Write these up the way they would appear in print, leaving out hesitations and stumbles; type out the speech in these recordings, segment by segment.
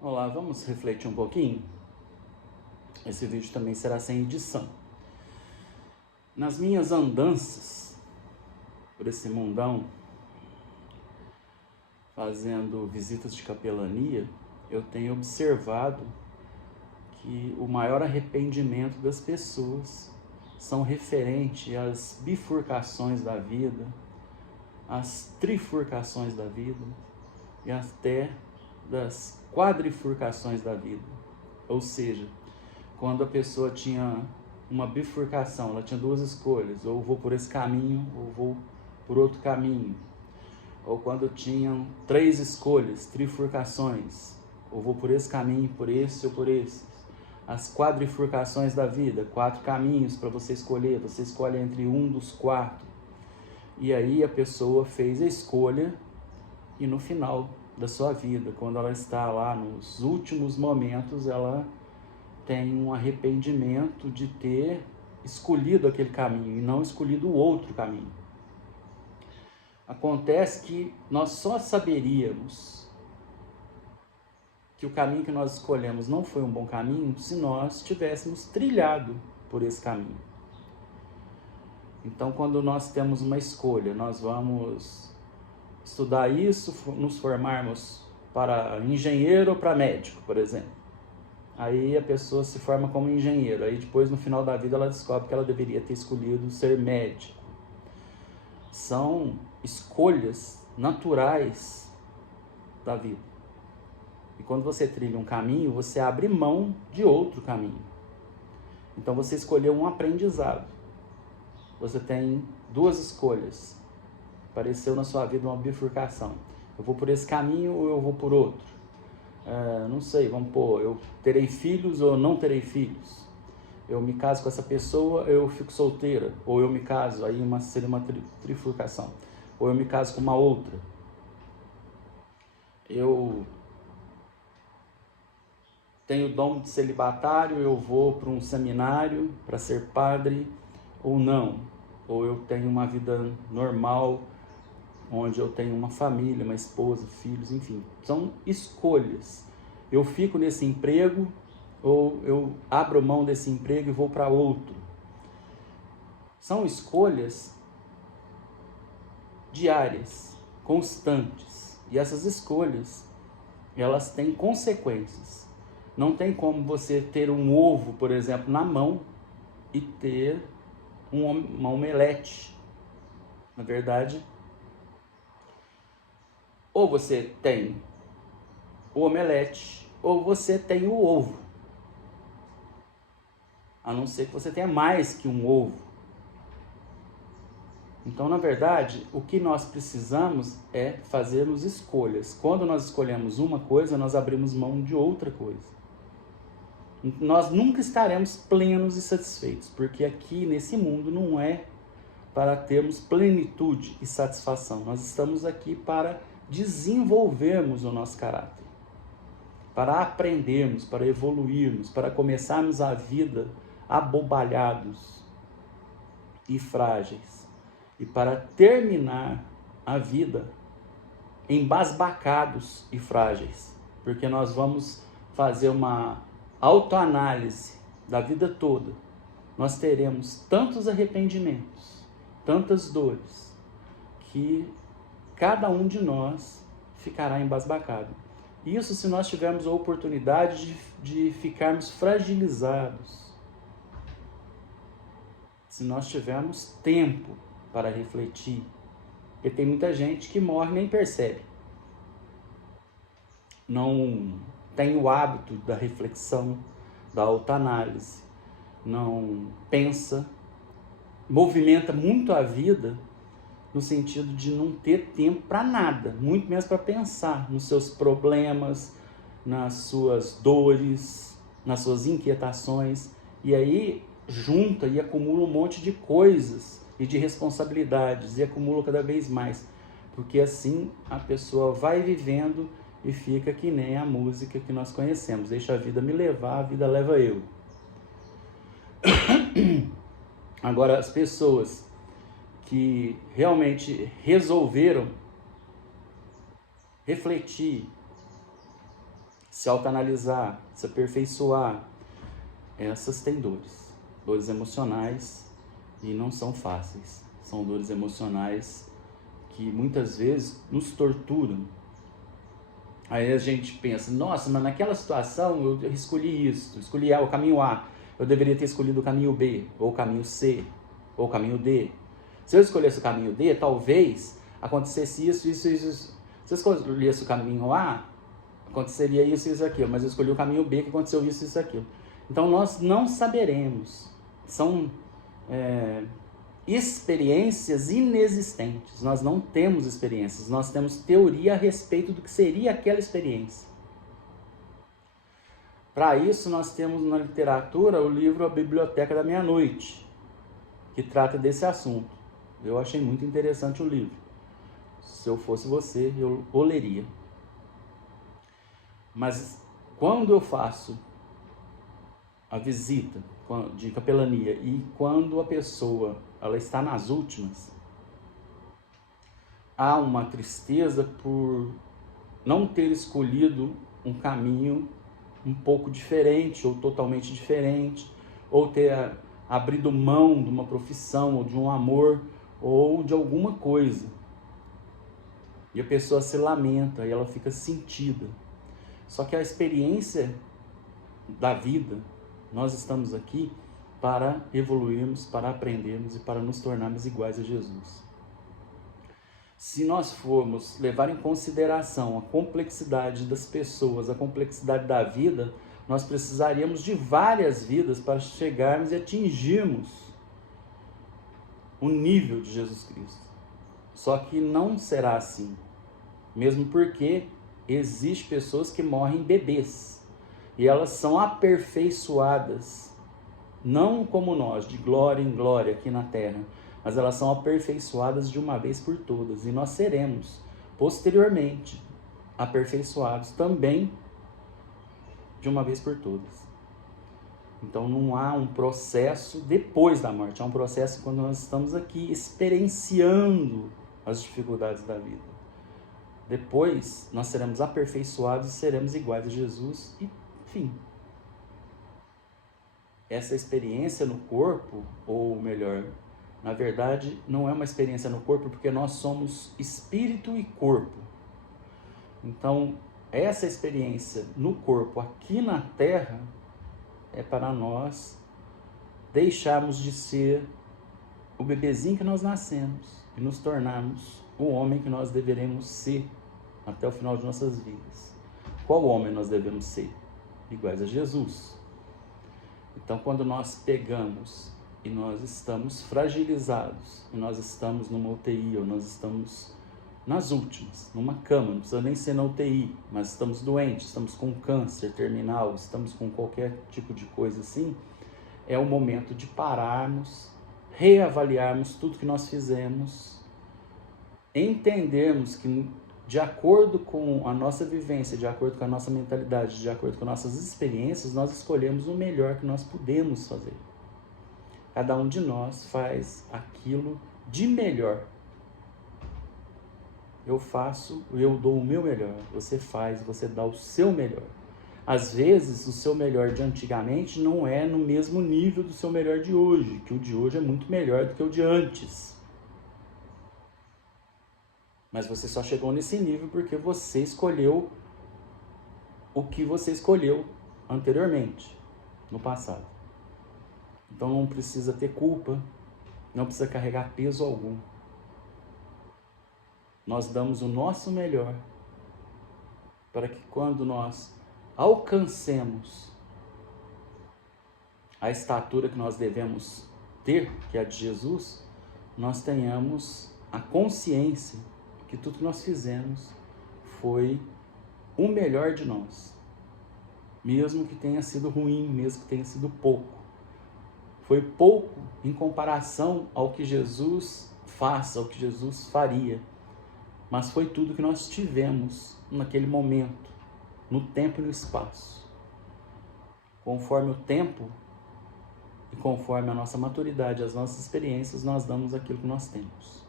Olá, vamos refletir um pouquinho? Esse vídeo também será sem edição. Nas minhas andanças por esse mundão, fazendo visitas de capelania, eu tenho observado que o maior arrependimento das pessoas são referente às bifurcações da vida, às trifurcações da vida e até das quadrifurcações da vida. Ou seja, quando a pessoa tinha uma bifurcação, ela tinha duas escolhas, ou vou por esse caminho, ou vou por outro caminho. Ou quando tinham três escolhas, trifurcações, ou vou por esse caminho, por esse ou por esse. As quadrifurcações da vida, 4 caminhos para você escolher, você escolhe entre um dos 4. E aí a pessoa fez a escolha e no final da sua vida, quando ela está lá nos últimos momentos, ela tem um arrependimento de ter escolhido aquele caminho e não escolhido o outro caminho. Acontece que nós só saberíamos que o caminho que nós escolhemos não foi um bom caminho se nós tivéssemos trilhado por esse caminho. Então, quando nós temos uma escolha, nós vamos estudar isso, nos formarmos para engenheiro ou para médico, por exemplo. Aí a pessoa se forma como engenheiro, aí depois no final da vida ela descobre que ela deveria ter escolhido ser médico. São escolhas naturais da vida. E quando você trilha um caminho, você abre mão de outro caminho. Então você escolheu um aprendizado. Você tem duas escolhas. Apareceu na sua vida uma bifurcação. Eu vou por esse caminho ou eu vou por outro? Não sei, vamos pôr, eu terei filhos ou não terei filhos? Eu me caso com essa pessoa, eu fico solteira? Ou eu me caso, aí seria uma trifurcação. Ou eu me caso com uma outra? Eu tenho dom de celibatário, eu vou para um seminário para ser padre ou não? Ou eu tenho uma vida normal, onde eu tenho uma família, uma esposa, filhos, enfim. São escolhas. Eu fico nesse emprego ou eu abro mão desse emprego e vou para outro. São escolhas diárias, constantes. E essas escolhas, elas têm consequências. Não tem como você ter um ovo, por exemplo, na mão e ter uma omelete. Na verdade, ou você tem o omelete, ou você tem o ovo. A não ser que você tenha mais que um ovo. Então, na verdade, o que nós precisamos é fazermos escolhas. Quando nós escolhemos uma coisa, nós abrimos mão de outra coisa. Nós nunca estaremos plenos e satisfeitos, porque aqui nesse mundo não é para termos plenitude e satisfação. Nós estamos aqui para desenvolvermos o nosso caráter, para aprendermos, para evoluirmos, para começarmos a vida abobalhados e frágeis, e para terminar a vida embasbacados e frágeis, porque nós vamos fazer uma autoanálise da vida toda. Nós teremos tantos arrependimentos, tantas dores, que cada um de nós ficará embasbacado. Isso se nós tivermos a oportunidade de ficarmos fragilizados, se nós tivermos tempo para refletir, porque tem muita gente que morre e nem percebe. Não tem o hábito da reflexão, da autoanálise, não pensa, movimenta muito a vida no sentido de não ter tempo para nada, muito menos para pensar nos seus problemas, nas suas dores, nas suas inquietações, e aí junta e acumula um monte de coisas e de responsabilidades, e acumula cada vez mais, porque assim a pessoa vai vivendo e fica que nem a música que nós conhecemos: deixa a vida me levar, a vida leva eu. Agora, as pessoas que realmente resolveram refletir, se autoanalisar, se aperfeiçoar. Essas têm dores, dores emocionais, e não são fáceis. São dores emocionais que muitas vezes nos torturam. Aí a gente pensa, nossa, mas naquela situação eu escolhi isso, escolhi o caminho A, eu deveria ter escolhido o caminho B, ou o caminho C, ou o caminho D. Se eu escolhesse o caminho D, talvez acontecesse isso. Se eu escolhesse o caminho A, aconteceria isso e isso aquilo, mas eu escolhi o caminho B, que aconteceu isso e isso aquilo. Então nós não saberemos, são experiências inexistentes, nós não temos experiências, nós temos teoria a respeito do que seria aquela experiência. Para isso nós temos na literatura o livro A Biblioteca da Meia-Noite, que trata desse assunto. Eu achei muito interessante o livro. Se eu fosse você, eu o leria. Mas quando eu faço a visita de capelania e quando a pessoa ela está nas últimas, há uma tristeza por não ter escolhido um caminho um pouco diferente ou totalmente diferente, ou ter abrido mão de uma profissão ou de um amor ou de alguma coisa. E a pessoa se lamenta e ela fica sentida. Só que a experiência da vida, nós estamos aqui para evoluirmos, para aprendermos e para nos tornarmos iguais a Jesus. Se nós formos levar em consideração a complexidade das pessoas, a complexidade da vida, nós precisaríamos de várias vidas para chegarmos e atingirmos o nível de Jesus Cristo. Só que não será assim, mesmo porque existem pessoas que morrem bebês e elas são aperfeiçoadas, não como nós, de glória em glória aqui na terra, mas elas são aperfeiçoadas de uma vez por todas, e nós seremos posteriormente aperfeiçoados também de uma vez por todas. Então não há um processo depois da morte, há um processo quando nós estamos aqui experienciando as dificuldades da vida. Depois nós seremos aperfeiçoados e seremos iguais a Jesus, e enfim. Essa experiência no corpo, ou melhor, na verdade não é uma experiência no corpo, porque nós somos espírito e corpo. Então essa experiência no corpo aqui na terra é para nós deixarmos de ser o bebezinho que nós nascemos e nos tornarmos o homem que nós deveremos ser até o final de nossas vidas. Qual homem nós devemos ser? Iguais a Jesus. Então, quando nós pegamos e nós estamos fragilizados, e nós estamos numa UTI, ou nós estamos nas últimas, numa cama, não precisa nem ser na UTI, mas estamos doentes, estamos com câncer terminal, estamos com qualquer tipo de coisa assim, é o momento de pararmos, reavaliarmos tudo que nós fizemos, entendermos que de acordo com a nossa vivência, de acordo com a nossa mentalidade, de acordo com nossas experiências, nós escolhemos o melhor que nós podemos fazer. Cada um de nós faz aquilo de melhor. Eu faço, eu dou o meu melhor. Você faz, você dá o seu melhor. Às vezes, o seu melhor de antigamente não é no mesmo nível do seu melhor de hoje, que o de hoje é muito melhor do que o de antes. Mas você só chegou nesse nível porque você escolheu o que você escolheu anteriormente, no passado. Então não precisa ter culpa, não precisa carregar peso algum. Nós damos o nosso melhor para que quando nós alcancemos a estatura que nós devemos ter, que é a de Jesus, nós tenhamos a consciência que tudo que nós fizemos foi o melhor de nós, mesmo que tenha sido ruim, mesmo que tenha sido pouco. Foi pouco em comparação ao que Jesus faz, ao que Jesus faria, mas foi tudo que nós tivemos naquele momento, no tempo e no espaço. Conforme o tempo e conforme a nossa maturidade, as nossas experiências, nós damos aquilo que nós temos.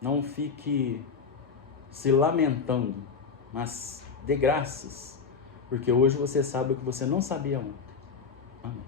Não fique se lamentando, mas dê graças porque hoje você sabe o que você não sabia ontem. Amém.